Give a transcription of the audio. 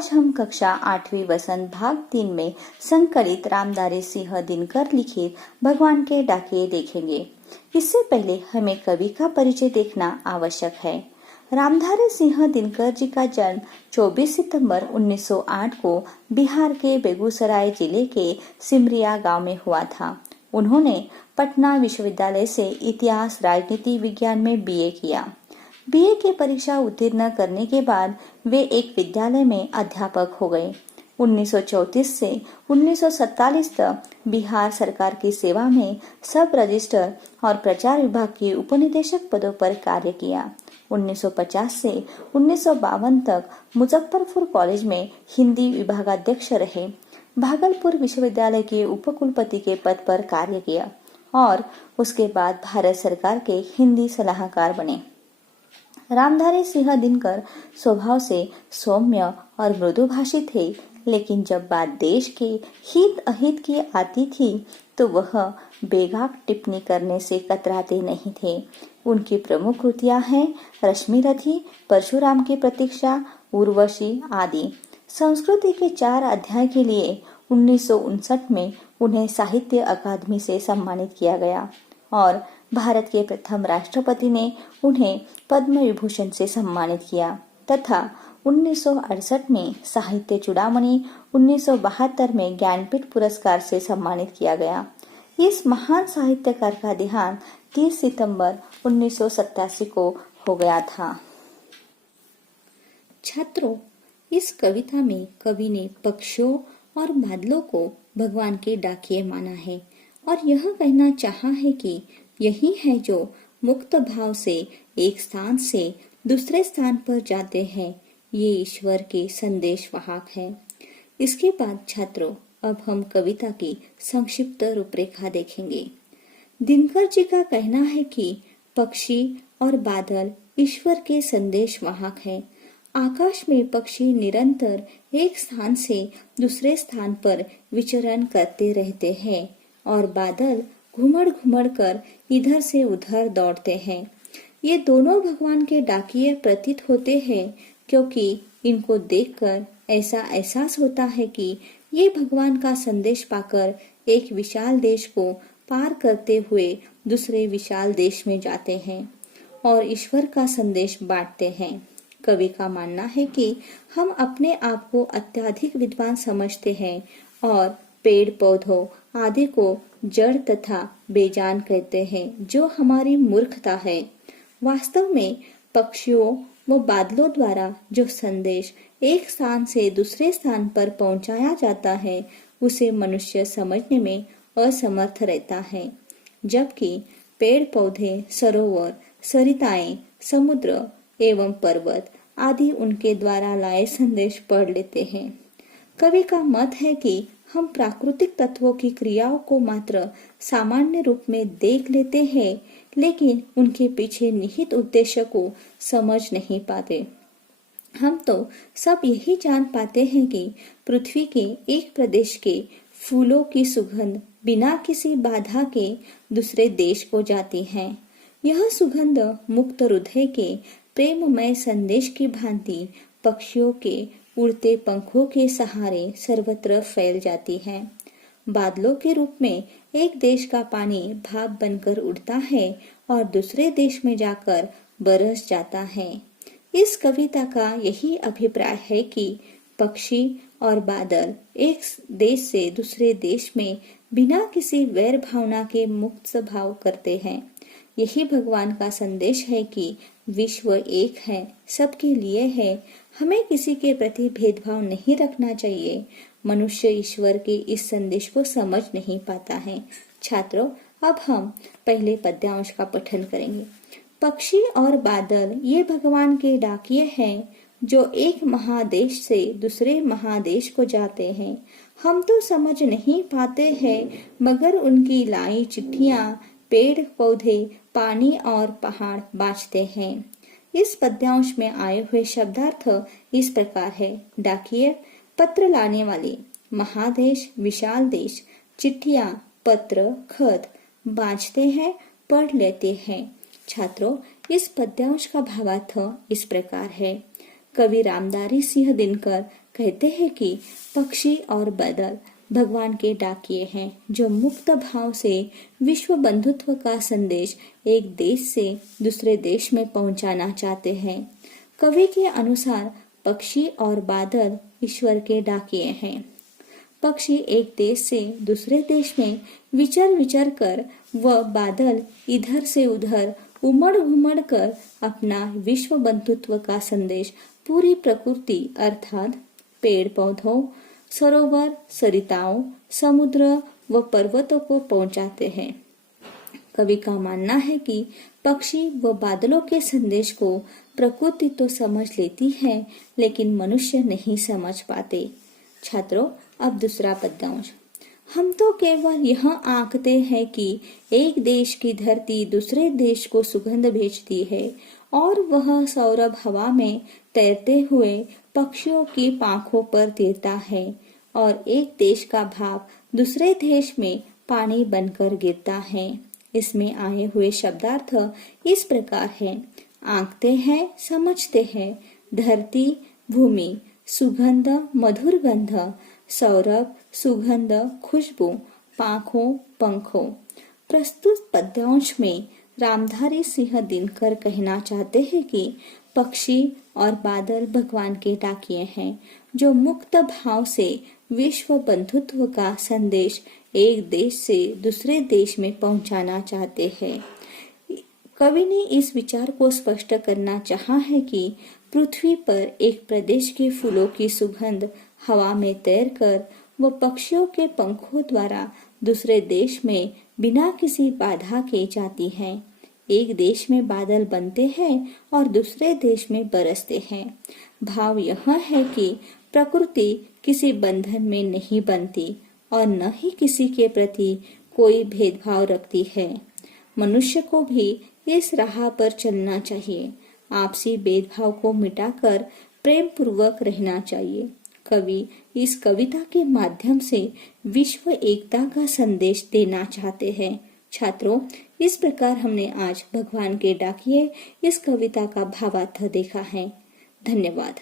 आज हम कक्षा 8वीं वसंत भाग 3 में संकलित रामधारी सिंह दिनकर लिखित भगवान के डाकिये देखेंगे। इससे पहले हमें कवि का परिचय देखना आवश्यक है। रामधारी सिंह दिनकर जी का जन्म 24 सितंबर 1908 को बिहार के बेगूसराय जिले के सिमरिया गांव में हुआ था। उन्होंने पटना विश्वविद्यालय से इतिहास राजनीति विज्ञान में बीए किया। बीए की परीक्षा उत्तीर्ण करने के बाद वे एक विद्यालय में अध्यापक हो गए। 1934 से 1947 तक बिहार सरकार की सेवा में सब रजिस्टर और प्रचार विभाग के उपनिदेशक पदों पर कार्य किया। 1950 से 1952 तक मुजफ्फरपुर कॉलेज में हिंदी विभागाध्यक्ष रहे। भागलपुर विश्वविद्यालय के उपकुलपति के पद पर कार्य किया और उसके बाद भारत सरकार के हिंदी सलाहकार बने। रामधारी सिंह दिनकर स्वभाव से सौम्य और मृदुभाषी थे, लेकिन जब बात देश के हित अहित की आती थी तो वह बेगाक टिप्पणी करने से कतराते नहीं थे। उनकी प्रमुख कृतियां हैं रश्मि रथी, परशुराम की प्रतीक्षा, उर्वशी आदि। संस्कृति के 4 अध्याय के लिए 1959 में उन्हें साहित्य अकादमी से सम्मानित किया गया और भारत के प्रथम राष्ट्रपति ने उन्हें पद्म विभूषण से सम्मानित किया तथा 1968 में साहित्य चूड़ामणि, 1972 में ज्ञानपीठ पुरस्कार से सम्मानित किया गया। इस महान साहित्यकार का देहांत 30 सितंबर 1987 को हो गया था। छात्रों, इस कविता में कवि ने पक्षियों और बादलों को भगवान के डाकिये माना है और यह कहना चाहा है कि यही है जो मुक्त भाव से एक स्थान से दूसरे स्थान पर जाते हैं। ये ईश्वर के संदेश वाहक है। इसके बाद छात्रों, अब हम कविता की संक्षिप्त रूपरेखा देखेंगे। दिनकर जी का कहना है कि पक्षी और बादल ईश्वर के संदेश वाहक है। आकाश में पक्षी निरंतर एक स्थान से दूसरे स्थान पर विचरण करते रहते हैं और बादल घुमड़ घुमड़ कर इधर से उधर दौड़ते हैं। ये दोनों भगवान के डाकिये प्रतीत होते हैं, क्योंकि इनको देखकर ऐसा एहसास होता है कि ये भगवान का संदेश पाकर एक विशाल देश को पार करते हुए दूसरे विशाल देश में जाते हैं और ईश्वर का संदेश बांटते हैं। कवि का मानना है कि हम अपने आप को अत्यधिक विद्वान समझते हैं और पेड़ पौधों आदि को जड़ तथा बेजान कहते हैं, जो हमारी मूर्खता है। वास्तव में पक्षियों व बादलों द्वारा जो संदेश एक स्थान से दूसरे स्थान पर पहुंचाया जाता है, उसे मनुष्य समझने में असमर्थ रहता है, जबकि पेड़ पौधे, सरोवर, सरिताएं, समुद्र एवं पर्वत आदि उनके द्वारा लाए संदेश पढ़ लेते हैं। कवि का मत है कि हम प्राकृतिक तत्वों की क्रियाओं को मात्र सामान्य रूप में देख लेते हैं, लेकिन उनके पीछे निहित उद्देश्य को समझ नहीं पाते। हम तो सब यही जान पाते हैं कि पृथ्वी के एक प्रदेश के फूलों की सुगंध बिना किसी बाधा के दूसरे देश को जाती है। यह सुगंध मुक्त हृदय के प्रेममय संदेश की भांति पक्षियों के उड़ते पंखों के सहारे सर्वत्र फैल जाती है। बादलों के रूप में एक देश का पानी भाप बनकर उड़ता है और दूसरे देश में जाकर बरस जाता है। इस कविता का यही अभिप्राय है कि पक्षी और बादल एक देश से दूसरे देश में बिना किसी वैर भावना के मुक्त स्वभाव करते हैं। यही भगवान का संदेश है कि विश्व एक है, सबके लिए है। हमें किसी के प्रति भेदभाव नहीं रखना चाहिए। मनुष्य ईश्वर के इस संदेश को समझ नहीं पाता है। छात्रों, अब हम पहले पद्यांश का पठन करेंगे। पक्षी और बादल ये भगवान के डाकिये हैं, जो एक महादेश से दूसरे महादेश को जाते हैं। हम तो समझ नहीं पाते हैं, मगर उनकी लाई चिट्ठियां पेड़ पौधे, पानी और पहाड़ बाँचते हैं। इस पद्यांश में आए हुए शब्दार्थ इस प्रकार है। डाकिये पत्र लाने वाले, महादेश विशाल देश, चिट्ठियां पत्र खत, बाँचते हैं पढ़ लेते हैं। छात्रों, इस पद्यांश का भावार्थ इस प्रकार है। कवि रामधारी सिंह दिनकर कहते हैं कि पक्षी और बादल भगवान के डाकिए हैं जो मुक्त भाव से विश्व बंधुत्व का संदेश एक देश से दूसरे देश में पहुंचाना चाहते हैं। कवि के अनुसार पक्षी और बादल ईश्वर के डाकिए हैं। पक्षी एक देश से दूसरे देश में विचर कर वह बादल इधर से उधर उमड़ घुमड़ कर अपना विश्व बंधुत्व का संदेश पूरी प्रकृति अर्थात पेड़ पौधों, सरोवर, सरिताओं, समुद्र व पर्वतों को पहुंचाते हैं। कवि का मानना है कि पक्षी व बादलों के संदेश को प्रकृति तो समझ लेती है, लेकिन मनुष्य नहीं समझ पाते। छात्रों, अब दूसरा पद्यांश। हम तो केवल यह आंकते हैं कि एक देश की धरती दूसरे देश को सुगंध भेजती है और वह सौरभ हवा में तैरते हुए पक्षियों की पांखों पर गिरता है और एक देश का भाव दूसरे देश में पानी बनकर गिरता है। इसमें आए हुए शब्दार्थ इस प्रकार है। आंकते हैं, समझते हैं, धरती, भूमि, सुगंध, मधुर गंध, सौरभ, सुगंध, खुशबू, पांखों, पंखों। प्रस्तुत पद्यांश में रामधारी सिंह दिनकर कहना चाहते हैं कि पक्षी और बादल भगवान के डाकिए हैं जो मुक्त भाव से विश्व बंधुत्व का संदेश एक देश से दूसरे देश में पहुंचाना चाहते हैं। कवि ने इस विचार को स्पष्ट करना चाहा है कि पृथ्वी पर एक प्रदेश के फूलों की सुगंध हवा में तैरकर व पक्षियों के पंखों द्वारा दूसरे देश में बिना किसी बाधा के जाती है। एक देश में बादल बनते हैं और दूसरे देश में बरसते हैं। भाव यह है कि प्रकृति किसी बंधन में नहीं बनती और न ही किसी के प्रति कोई भेदभाव रखती है। मनुष्य को भी इस राह पर चलना चाहिए। आपसी भेदभाव को मिटाकर प्रेम पूर्वक रहना चाहिए। कवि इस कविता के माध्यम से विश्व एकता का संदेश देना चाहते हैं। छात्रों, इस प्रकार हमने आज भगवान के डाकिए इस कविता का भावार्थ देखा है। धन्यवाद।